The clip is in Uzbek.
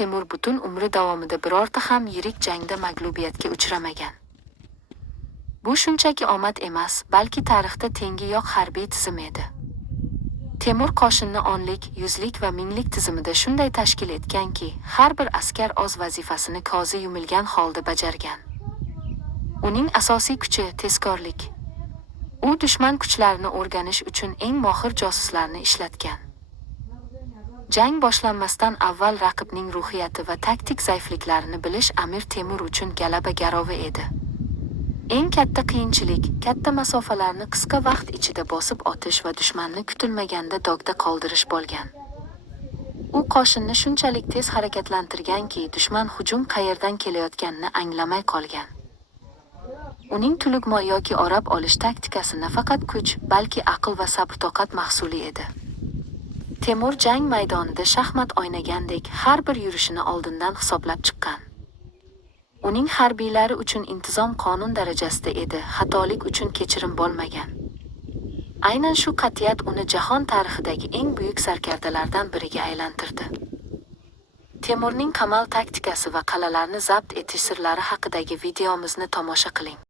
Temur butun umri davomida birorta ham yirik jangda mag'lubiyatga uchramagan. Bu shunchaki omad emas, balki tarixda tengi yo'q harbiy tizim edi. Temur qo'shinni onlik, yuzlik va minglik tizimida shunday tashkil etganki, har bir askar o'z vazifasini ko'zi yumilgan holda bajargan. Uning asosiy kuchi tezkorlik. U dushman kuchlarini o'rganish uchun eng mohir josuslarni ishlatgan. Jang boshlanmasdan avval raqibning ruhiyati va taktik zaifliklarini bilish Amir Temur uchun g'alaba garovi edi. Eng katta qiyinchilik, katta masofalarni qisqa vaqt ichida bosib o'tish va dushmanni kutilmaganda dogda qoldirish bo'lgan. U qo'shinni shunchalik tez harakatlantirganki, dushman hujum qayerdan kelayotganini anglamay qolgan. Uning tug'ma yoki o'rab olish taktikasi nafaqat kuch, balki aql va sabr-toqat mahsuli edi. Temur jang maydonida shaxmat o'ynagandek har bir yurishini oldindan hisoblab chiqqan. Uning harbiylari uchun intizom qonun darajasida edi, xatolik uchun kechirim bo'lmagan. Aynan shu qat'iyat uni jahon tarixidagi eng buyuk sarkardalardan biriga aylantirdi. Temurning qamal taktikasi va qal'alarni zabt etish sirlari haqidagi videomizni tomosha qiling.